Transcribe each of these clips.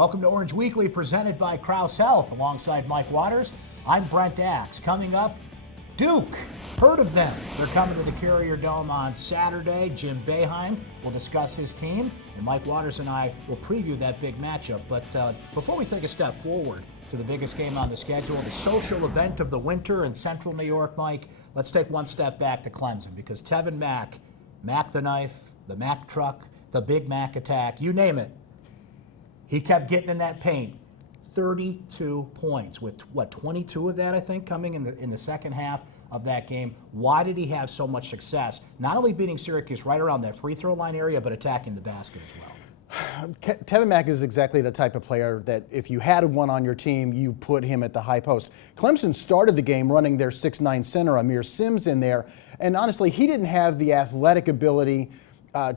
Welcome to Orange Weekly, presented by Krause Health. Alongside Mike Waters, I'm Brent. Coming up, Duke. Heard of them. They're coming to the Carrier Dome on Saturday. Jim Boeheim will discuss his team, and Mike Waters and I will preview that big matchup. But before we take a step forward to the biggest game on the schedule, the social event of the winter in Central New York, Mike, let's take one step back to Clemson, because Tevin Mack, Mack the Knife, the Mack Truck, the Big Mac Attack, you name it, he kept getting in that paint. 32 points with, 22 of that, I think, coming in the second half of that game. Why did he have so much success, not only beating Syracuse right around that free throw line area, but attacking the basket as well? Tevin Mack is exactly the type of player that if you had one on your team, you put him at the high post. Clemson started the game running their 6'9" center, Amir Sims, in there, and honestly, he didn't have the athletic ability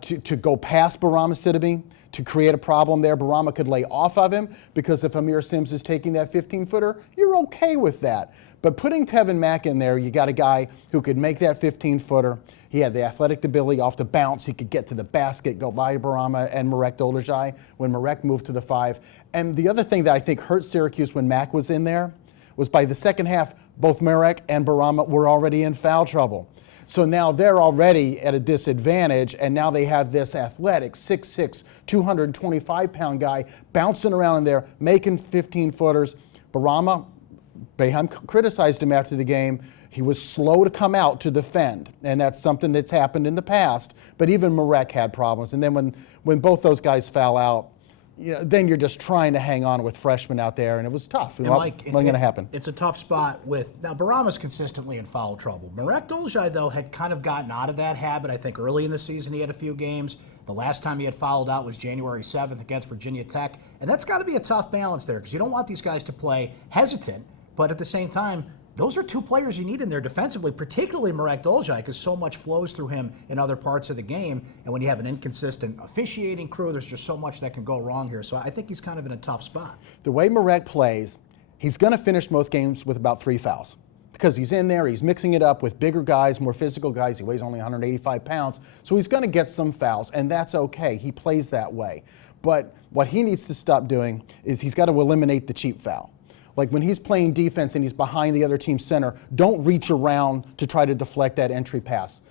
to go past Barama Sidibe, to create a problem there. Barama could lay off of him, because if Amir Sims is taking that 15-footer, you're okay with that. But putting Tevin Mack in there, you got a guy who could make that 15-footer. He had the athletic ability off the bounce. He could get to the basket, go by Barama and Marek Dolezaj when Marek moved to the 5. And the other thing that I think hurt Syracuse when Mack was in there was by the second half, both Marek and Barama were already in foul trouble. So now they're already at a disadvantage, and now they have this athletic 6'6", 225-pound guy bouncing around in there, making 15-footers. Boeheim criticized him after the game. He was slow to come out to defend, and that's something that's happened in the past. But even Marek had problems. And then when both those guys foul out, then you're just trying to hang on with freshmen out there, and it was tough. It wasn't going to happen. It's a tough spot with, now Barama's consistently in foul trouble. Marek Dolezaj, though, had kind of gotten out of that habit. I think early in the season he had a few games. The last time he had fouled out was January 7th against Virginia Tech, and that's got to be a tough balance there, because you don't want these guys to play hesitant, but at the same time, those are two players you need in there defensively, particularly Marek Dolezaj, because so much flows through him in other parts of the game. And when you have an inconsistent officiating crew, there's just so much that can go wrong here. So I think he's kind of in a tough spot. The way Marek plays, he's going to finish most games with about 3 fouls, because he's in there, he's mixing it up with bigger guys, more physical guys. He weighs only 185 pounds, so he's going to get some fouls, and that's okay. He plays that way. But what he needs to stop doing is he's got to eliminate the cheap foul. Like when he's playing defense and he's behind the other team's center, don't reach around to try to deflect that entry pass.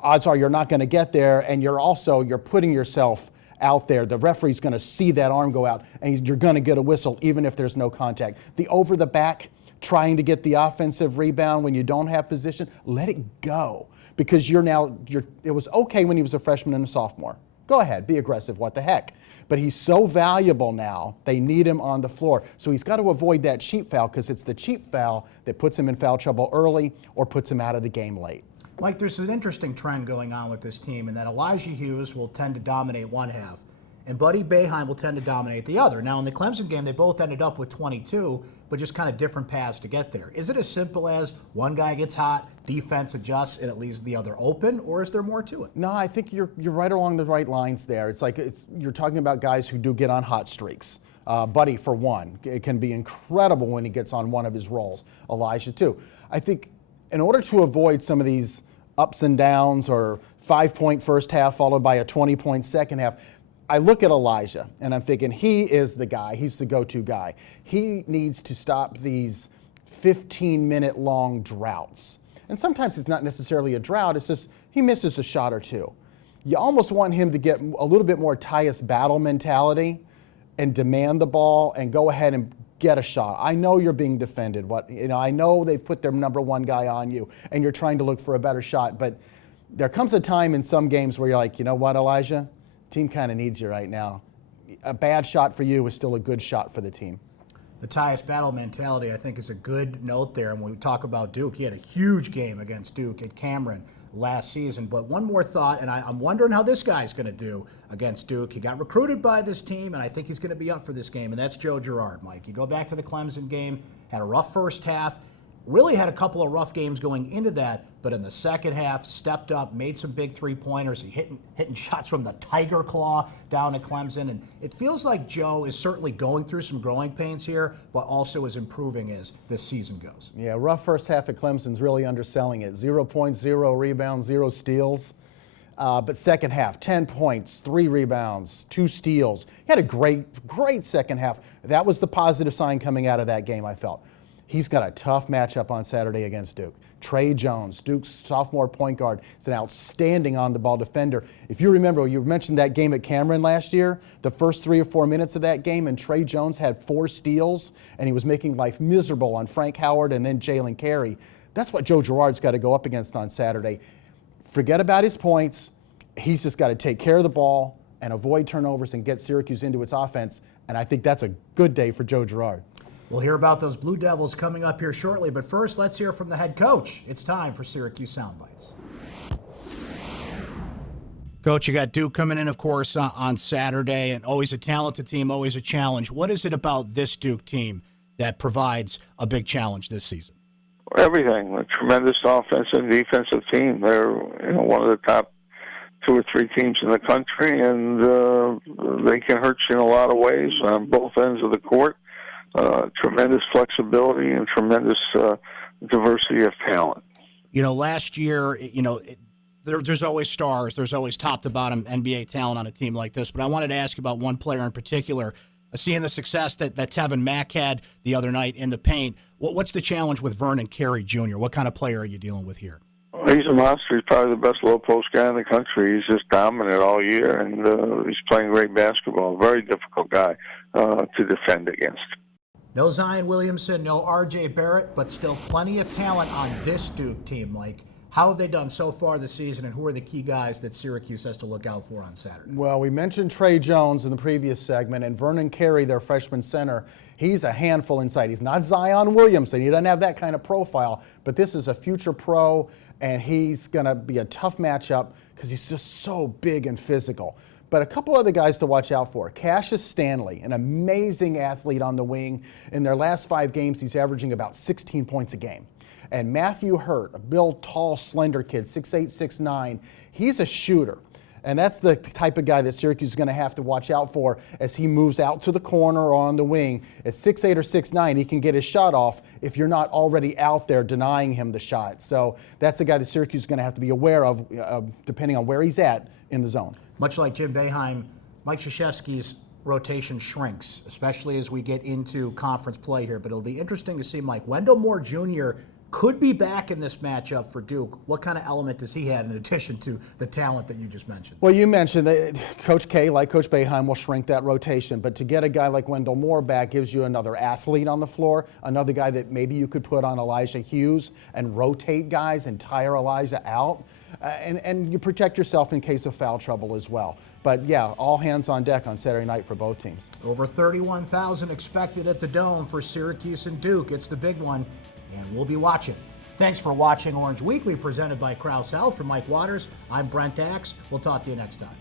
Odds are you're not going to get there, and you're putting yourself out there. The referee's going to see that arm go out, and you're going to get a whistle even if there's no contact. The over the back, trying to get the offensive rebound when you don't have position, let it go, because it was okay when he was a freshman and a sophomore. Go ahead, be aggressive, what the heck. But he's so valuable now, they need him on the floor. So he's got to avoid that cheap foul, because it's the cheap foul that puts him in foul trouble early or puts him out of the game late. Mike, there's an interesting trend going on with this team, in that Elijah Hughes will tend to dominate one half, and Buddy Boeheim will tend to dominate the other. Now, in the Clemson game, they both ended up with 22, but just kind of different paths to get there. Is it as simple as one guy gets hot, defense adjusts, and it leaves the other open, or is there more to it? No, I think you're right along the right lines there. It's like you're talking about guys who do get on hot streaks. Buddy, for one, it can be incredible when he gets on one of his rolls. Elijah, too. I think in order to avoid some of these ups and downs, or 5-point first half followed by a 20-point second half, I look at Elijah, and I'm thinking he is the guy. He's the go-to guy. He needs to stop these 15-minute long droughts. And sometimes it's not necessarily a drought. It's just he misses a shot or two. You almost want him to get a little bit more Tyus Battle mentality and demand the ball and go ahead and get a shot. I know you're being defended. I know they've put their number one guy on you, and you're trying to look for a better shot. But there comes a time in some games where you're like, you know what, Elijah? Team kind of needs you right now. A bad shot for you is still a good shot for the team. The Tyus Battle mentality, I think, is a good note there. And when we talk about Duke, he had a huge game against Duke at Cameron last season. But one more thought, and I'm wondering how this guy's going to do against Duke. He got recruited by this team, and I think he's going to be up for this game, and that's Joe Girard, Mike. You go back to the Clemson game, had a rough first half, really had a couple of rough games going into that, but in the second half, stepped up, made some big three-pointers. He hitting shots from the tiger claw down at Clemson. And it feels like Joe is certainly going through some growing pains here, but also is improving as this season goes. Yeah, rough first half at Clemson's really underselling it. 0 points, 0 rebounds, 0 steals. But second half, 10 points, 3 rebounds, 2 steals. He had a great second half. That was the positive sign coming out of that game, I felt. He's got a tough matchup on Saturday against Duke. Trey Jones, Duke's sophomore point guard, is an outstanding on-the-ball defender. If you remember, you mentioned that game at Cameron last year, the first 3 or 4 minutes of that game, and Trey Jones had 4 steals, and he was making life miserable on Frank Howard and then Jalen Carey. That's what Joe Girard's got to go up against on Saturday. Forget about his points. He's just got to take care of the ball and avoid turnovers and get Syracuse into its offense, and I think that's a good day for Joe Girard. We'll hear about those Blue Devils coming up here shortly, but first, let's hear from the head coach. It's time for Syracuse Soundbites. Coach, you got Duke coming in, of course, on Saturday, and always a talented team, always a challenge. What is it about this Duke team that provides a big challenge this season? Everything. A tremendous offensive and defensive team. They're one of the top 2 or 3 teams in the country, and they can hurt you in a lot of ways on both ends of the court. Tremendous flexibility and tremendous diversity of talent. Last year, there's always stars. There's always top-to-bottom NBA talent on a team like this. But I wanted to ask you about one player in particular. Seeing the success that Tevin Mack had the other night in the paint, what's the challenge with Vernon Carey Jr.? What kind of player are you dealing with here? He's a monster. He's probably the best low-post guy in the country. He's just dominant all year, and he's playing great basketball. Very difficult guy to defend against. No Zion Williamson, no R.J. Barrett, but still plenty of talent on this Duke team, Mike. How have they done so far this season, and who are the key guys that Syracuse has to look out for on Saturday? Well, we mentioned Trey Jones in the previous segment, and Vernon Carey, their freshman center. He's a handful inside. He's not Zion Williamson. He doesn't have that kind of profile, but this is a future pro, and he's going to be a tough matchup because he's just so big and physical. But a couple other guys to watch out for. Cassius Stanley, an amazing athlete on the wing. In their last 5 games, he's averaging about 16 points a game. And Matthew Hurt, a built, tall, slender kid, 6'8", 6'9", he's a shooter. And that's the type of guy that Syracuse is going to have to watch out for as he moves out to the corner or on the wing. At 6'8" or 6'9", he can get his shot off if you're not already out there denying him the shot. So that's a guy that Syracuse is going to have to be aware of depending on where he's at in the zone. Much like Jim Boeheim, Mike Krzyzewski's rotation shrinks, especially as we get into conference play here. But it'll be interesting to see Mike. Wendell Moore Jr. could be back in this matchup for Duke. What kind of element does he have in addition to the talent that you just mentioned? Well, you mentioned that Coach K, like Coach Boeheim, will shrink that rotation. But to get a guy like Wendell Moore back gives you another athlete on the floor, another guy that maybe you could put on Elijah Hughes and rotate guys and tire Elijah out. And you protect yourself in case of foul trouble as well. But, yeah, all hands on deck on Saturday night for both teams. Over 31,000 expected at the Dome for Syracuse and Duke. It's the big one, and we'll be watching. Thanks for watching Orange Weekly, presented by Krause Health. For Mike Waters, I'm Brent Axe. We'll talk to you next time.